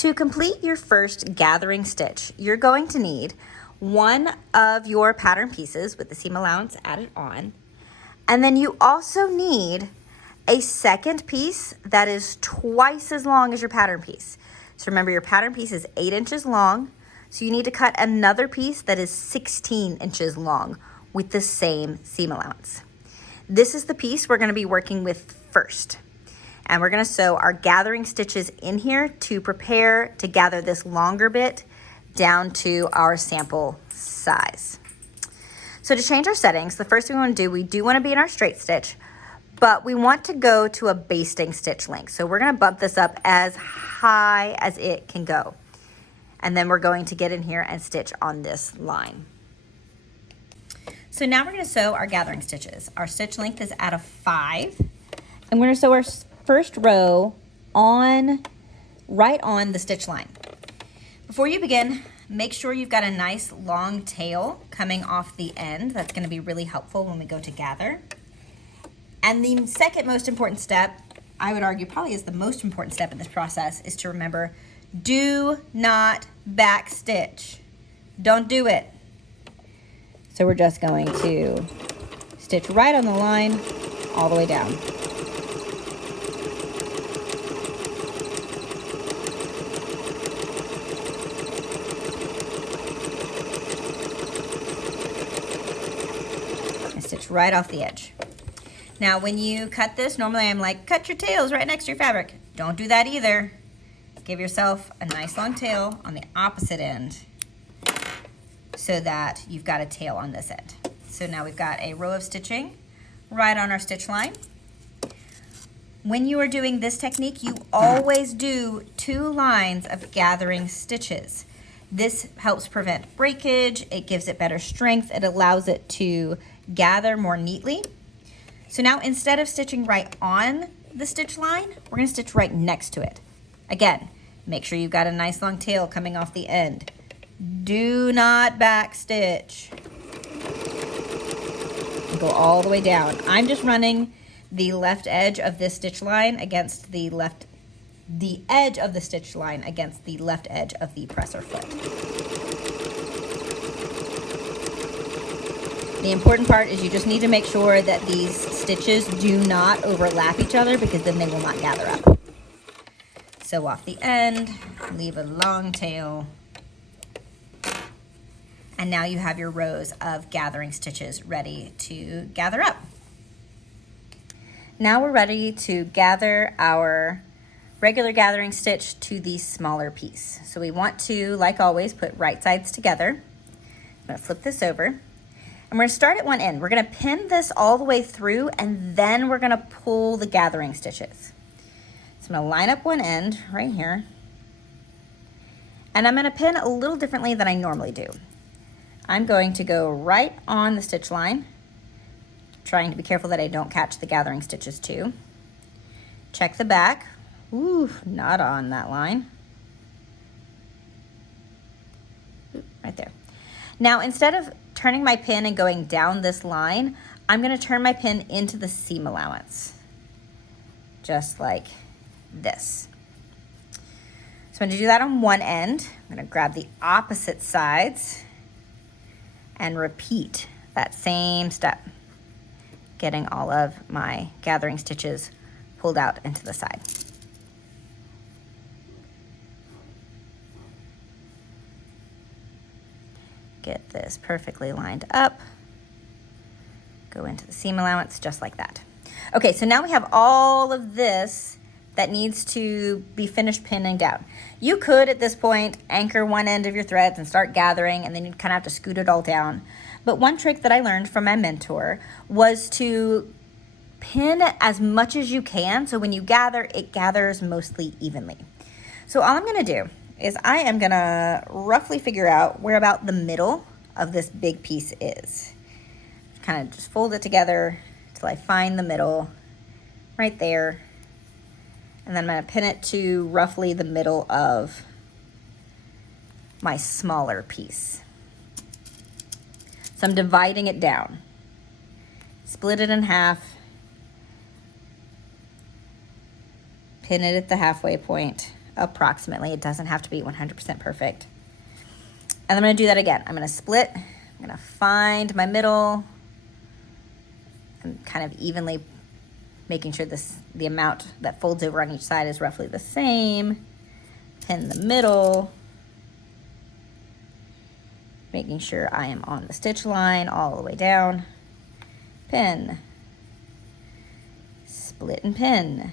To complete your first gathering stitch, you're going to need one of your pattern pieces with the seam allowance added on, and then you also need a second piece that is twice as long as your pattern piece. So remember, your pattern piece is 8 inches long, so you need to cut another piece that is 16 inches long with the same seam allowance. This is the piece we're going to be working with first. And we're going to sew our gathering stitches in here to prepare to gather this longer bit down to our sample size. So to change our settings, the first thing we want to do, we do want to be in our straight stitch, but we want to go to a basting stitch length. So we're going to bump this up as high as it can go. And then we're going to get in here and stitch on this line. So now we're going to sew our gathering stitches. Our stitch length is at a 5. And we're going to sew our first row right on the stitch line. Before you begin, make sure you've got a nice long tail coming off the end. That's going to be really helpful when we go to gather. And the second most important step, I would argue probably is the most important step in this process, is to remember, do not back stitch. Don't do it. So we're just going to stitch right on the line all the way down. Stitch right off the edge. Now when you cut this, normally I'm like, cut your tails right next to your fabric. Don't do that either. Give yourself a nice long tail on the opposite end so that you've got a tail on this end. So now we've got a row of stitching right on our stitch line. When you are doing this technique, you always do 2 lines of gathering stitches. This helps prevent breakage, it gives it better strength, it allows it to gather more neatly. So now instead of stitching right on the stitch line, we're going to stitch right next to it. Again, make sure you've got a nice long tail coming off the end. Do not back stitch. Go all the way down. I'm just running the left edge of this stitch line against the edge of the stitch line against the left edge of the presser foot. The important part is you just need to make sure that these stitches do not overlap each other, because then they will not gather up. Sew off the end, leave a long tail, and now you have your rows of gathering stitches ready to gather up. Now we're ready to gather our regular gathering stitch to the smaller piece. So we want to, like always, put right sides together. I'm going to flip this over. And we're going to start at one end. We're going to pin this all the way through, and then we're going to pull the gathering stitches. So I'm going to line up one end right here. And I'm going to pin a little differently than I normally do. I'm going to go right on the stitch line, trying to be careful that I don't catch the gathering stitches too. Check the back. Ooh, not on that line. Ooh, right there. Now, instead of turning my pin and going down this line, I'm going to turn my pin into the seam allowance, just like this. So I'm going to do that on one end. I'm going to grab the opposite sides and repeat that same step, getting all of my gathering stitches pulled out into the side. Get this perfectly lined up. Go into the seam allowance just like that. Okay, so now we have all of this that needs to be finished pinning down. You could, at this point, anchor one end of your threads and start gathering, and then you'd kind of have to scoot it all down. But one trick that I learned from my mentor was to pin as much as you can, so when you gather, it gathers mostly evenly. So all I'm gonna do is I am gonna roughly figure out where about the middle of this big piece is. Kind of just fold it together till I find the middle right there. And then I'm gonna pin it to roughly the middle of my smaller piece. So I'm dividing it down. Split it in half. Pin it at the halfway point approximately. It doesn't have to be 100% perfect. And I'm going to do that again. I'm going to split. I'm going to find my middle and kind of evenly making sure the amount that folds over on each side is roughly the same. Pin the middle. Making sure I am on the stitch line all the way down. Pin. Split and pin.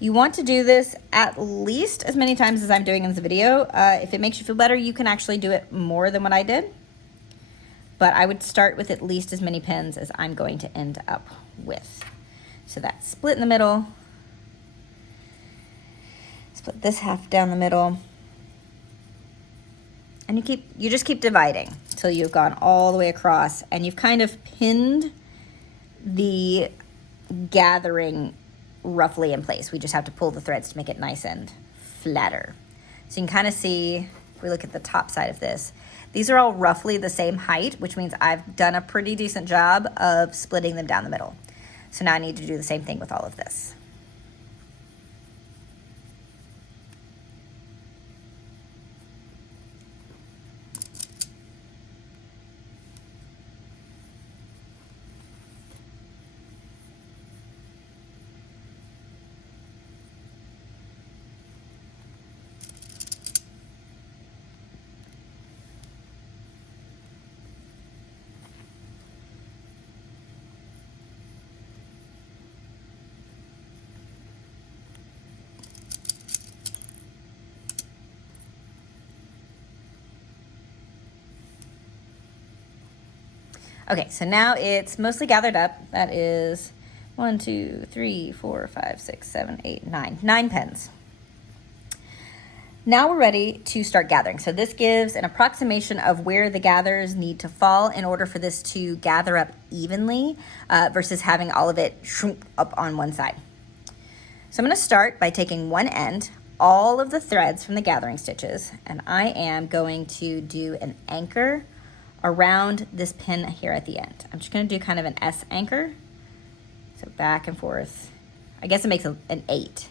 You want to do this at least as many times as I'm doing in this video. If it makes you feel better, you can actually do it more than what I did. But I would start with at least as many pins as I'm going to end up with. So that's split in the middle. Split this half down the middle. And you just keep dividing until you've gone all the way across and you've kind of pinned the gathering roughly in place. We just have to pull the threads to make it nice and flatter. So you can kind of see, if we look at the top side of this, these are all roughly the same height, which means I've done a pretty decent job of splitting them down the middle. So now I need to do the same thing with all of this. Okay, so now it's mostly gathered up. That is 1, 2, 3, 4, 5, 6, 7, 8, 9. 9 pins. Now we're ready to start gathering. So this gives an approximation of where the gathers need to fall in order for this to gather up evenly versus having all of it shrunk up on one side. So I'm going to start by taking one end, all of the threads from the gathering stitches, and I am going to do an anchor around this pin here at the end. I'm just going to do kind of an S anchor. So back and forth. I guess it makes an 8.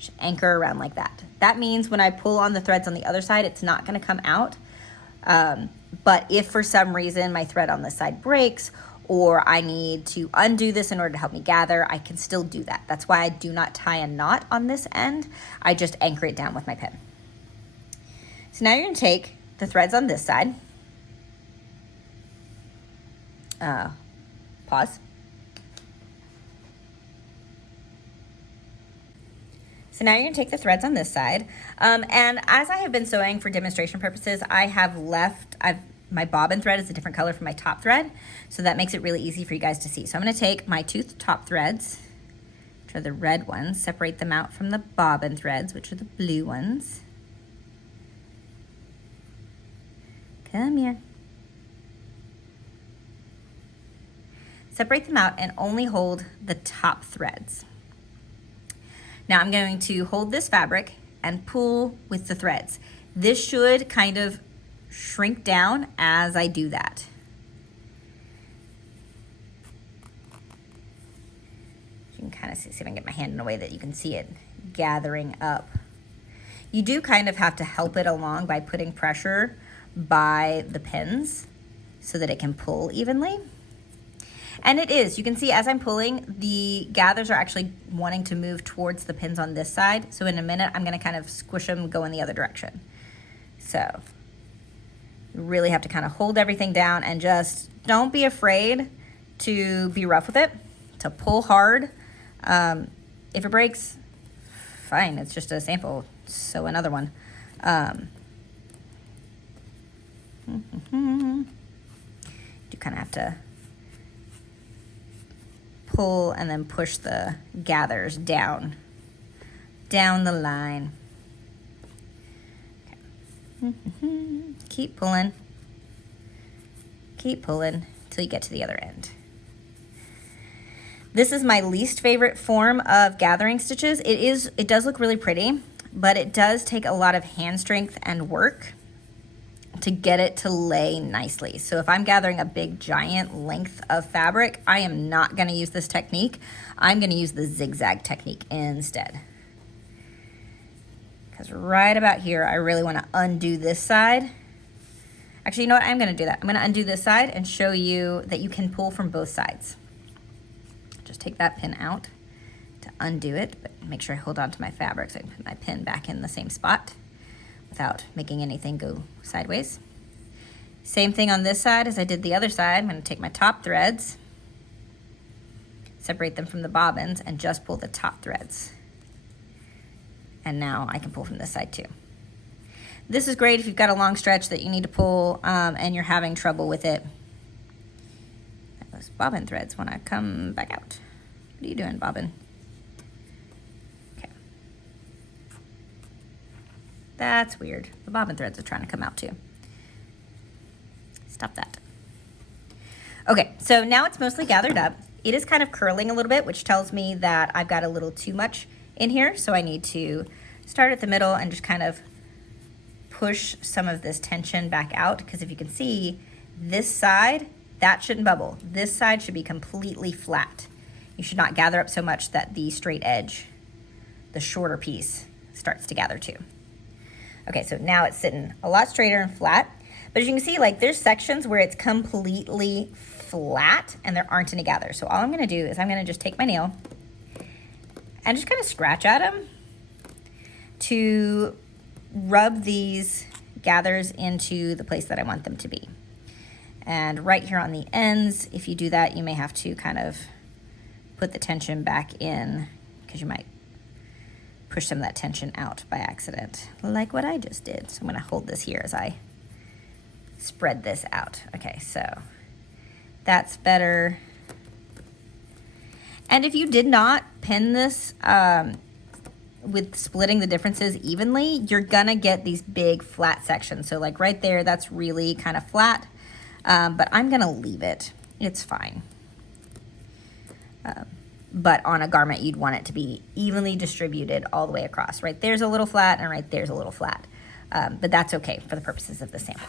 Just anchor around like that. That means when I pull on the threads on the other side, it's not going to come out. But if for some reason my thread on this side breaks or I need to undo this in order to help me gather, I can still do that. That's why I do not tie a knot on this end. I just anchor it down with my pin. So now you're going to take the threads on this side. Pause. So now you're going to take the threads on this side. And as I have been sewing for demonstration purposes, I have left, my bobbin thread is a different color from my top thread. So that makes it really easy for you guys to see. So I'm going to take my two top threads, which are the red ones, separate them out from the bobbin threads, which are the blue ones. Come here. Separate them out and only hold the top threads. Now I'm going to hold this fabric and pull with the threads. This should kind of shrink down as I do that. You can kind of see if I can get my hand in a way that you can see it gathering up. You do kind of have to help it along by putting pressure by the pins so that it can pull evenly. And it is, you can see as I'm pulling, the gathers are actually wanting to move towards the pins on this side. So in a minute, I'm gonna kind of squish them, go in the other direction. So you really have to kind of hold everything down and just don't be afraid to be rough with it, to pull hard. If it breaks, fine, it's just a sample, sew another one. You kind of have to pull and then push the gathers down the line. Okay. Keep pulling till you get to the other end. This is my least favorite form of gathering stitches. It does look really pretty, but it does take a lot of hand strength and work to get it to lay nicely. So if I'm gathering a big giant length of fabric, I am not gonna use this technique. I'm gonna use the zigzag technique instead. because right about here, I really want to undo this side. Actually, you know what? I'm going to do that. I'm going to undo this side and show you that you can pull from both sides. Just take that pin out to undo it, but make sure I hold on to my fabric so I can put my pin back in the same spot without making anything go sideways. Same thing on this side as I did the other side. I'm going to take my top threads, separate them from the bobbins, and just pull the top threads. And now I can pull from this side too. This is great if you've got a long stretch that you need to pull and you're having trouble with it. Those bobbin threads want to come back out. What are you doing, bobbin? Okay. That's weird. The bobbin threads are trying to come out too. Stop that. Okay, so now it's mostly gathered up. It is kind of curling a little bit, which tells me that I've got a little too much in here. So I need to start at the middle and just kind of push some of this tension back out, because if you can see this side, that shouldn't bubble. This side should be completely flat. You should not gather up so much that the straight edge, the shorter piece, starts to gather too. Okay, so now it's sitting a lot straighter and flat. But as you can see, like there's sections where it's completely flat and there aren't any gathers. So all I'm gonna do is I'm gonna just take my nail and just kind of scratch at them to rub these gathers into the place that I want them to be. And right here on the ends, if you do that, you may have to kind of put the tension back in because you might push some of that tension out by accident, like what I just did. So I'm gonna hold this here as I spread this out. Okay, so that's better. And if you did not pin this with splitting the differences evenly, you're gonna get these big flat sections. So like right there, that's really kind of flat. But I'm gonna leave it, it's fine. But on a garment, you'd want it to be evenly distributed all the way across. Right there's a little flat and right there's a little flat. But that's okay for the purposes of the sample.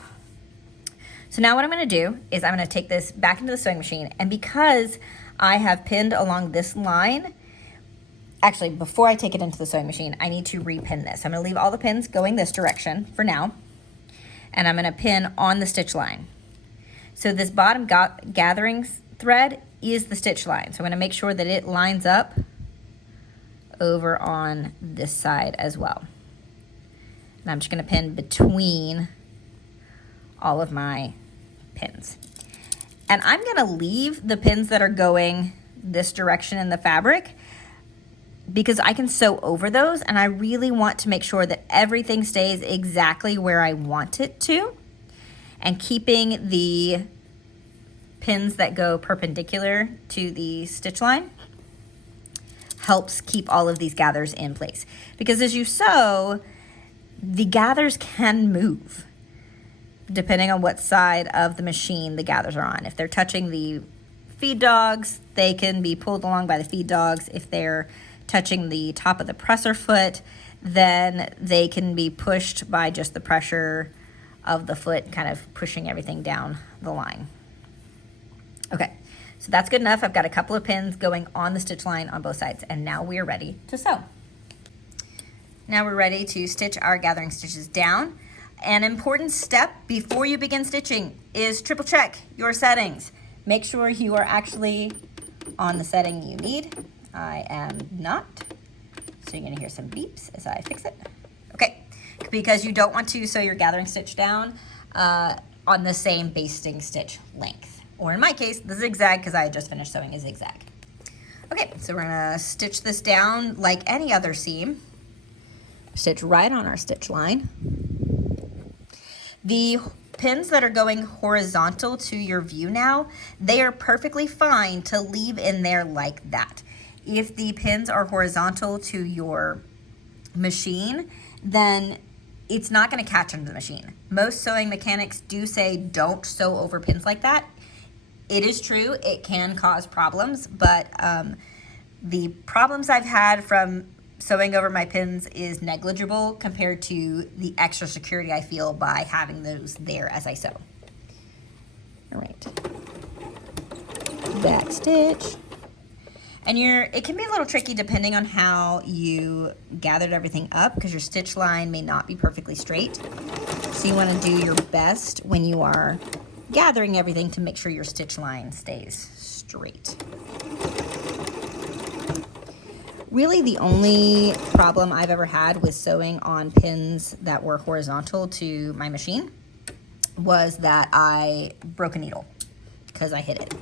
So now what I'm gonna do is I'm gonna take this back into the sewing machine, and because I have pinned along this line, actually before I take it into the sewing machine, I need to repin this. I'm gonna leave all the pins going this direction for now, and I'm gonna pin on the stitch line. So this bottom gathering thread is the stitch line. So I'm gonna make sure that it lines up over on this side as well. And I'm just gonna pin between all of my pins. And I'm gonna leave the pins that are going this direction in the fabric because I can sew over those, and I really want to make sure that everything stays exactly where I want it to. And keeping the pins that go perpendicular to the stitch line helps keep all of these gathers in place. Because as you sew, the gathers can move depending on what side of the machine the gathers are on. If they're touching the feed dogs, they can be pulled along by the feed dogs. If they're touching the top of the presser foot, then they can be pushed by just the pressure of the foot, kind of pushing everything down the line. Okay, so that's good enough. I've got a couple of pins going on the stitch line on both sides, and now we are ready to sew. Now we're ready to stitch our gathering stitches down. An important step before you begin stitching is triple check your settings. Make sure you are actually on the setting you need. I am not, so you're gonna hear some beeps as I fix it. Okay, because you don't want to sew your gathering stitch down on the same basting stitch length. Or in my case, the zigzag, because I had just finished sewing a zigzag. Okay, so we're gonna stitch this down like any other seam. Stitch right on our stitch line. The pins that are going horizontal to your view now, they are perfectly fine to leave in there like that. If the pins are horizontal to your machine, then it's not going to catch under the machine. Most sewing mechanics do say don't sew over pins like that. It is true, it can cause problems, but the problems I've had from sewing over my pins is negligible compared to the extra security I feel by having those there as I sew. All right, back stitch. And it can be a little tricky depending on how you gathered everything up because your stitch line may not be perfectly straight. So you want to do your best when you are gathering everything to make sure your stitch line stays straight. Really the only problem I've ever had with sewing on pins that were horizontal to my machine was that I broke a needle because I hit it.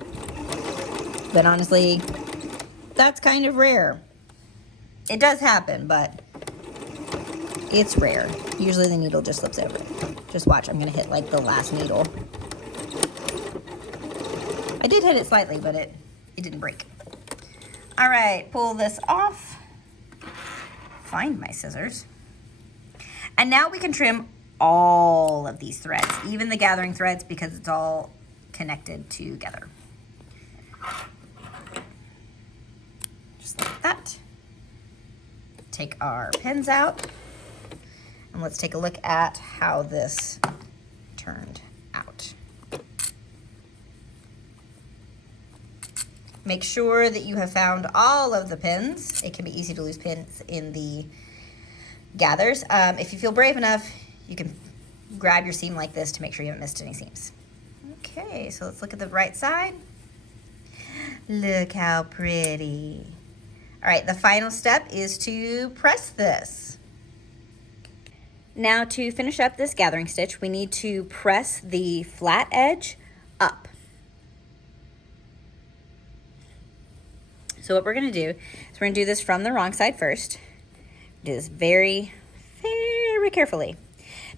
But honestly, that's kind of rare. It does happen, but it's rare. Usually the needle just slips over. Just watch, I'm gonna hit like the last needle. I did hit it slightly, but it didn't break. All right, pull this off. Find my scissors. And now we can trim all of these threads, even the gathering threads, because it's all connected together. Just like that. Take our pins out, and let's take a look at how this turned out. Make sure that you have found all of the pins. It can be easy to lose pins in the gathers. If you feel brave enough, you can grab your seam like this to make sure you haven't missed any seams. Okay, so let's look at the right side. Look how pretty. All right, the final step is to press this. Now to finish up this gathering stitch, we need to press the flat edge up. So what we're gonna do is we're gonna do this from the wrong side first. Do this very, very carefully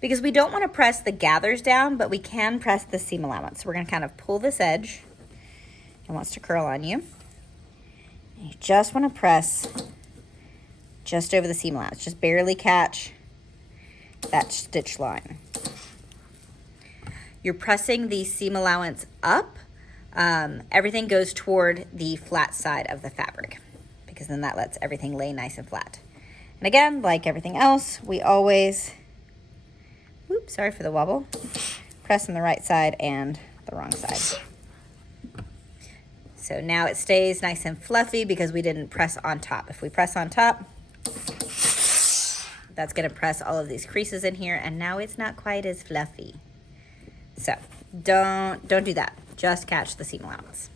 because we don't wanna press the gathers down, but we can press the seam allowance. We're gonna kind of pull this edge. It wants to curl on you. And you just wanna press just over the seam allowance. Just barely catch that stitch line. You're pressing the seam allowance up. Everything goes toward the flat side of the fabric because then that lets everything lay nice and flat. And again, like everything else, we always, oops, sorry for the wobble, press on the right side and the wrong side. So now it stays nice and fluffy because we didn't press on top. If we press on top, that's gonna press all of these creases in here and now it's not quite as fluffy. So don't do that. Just catch the seam allowance.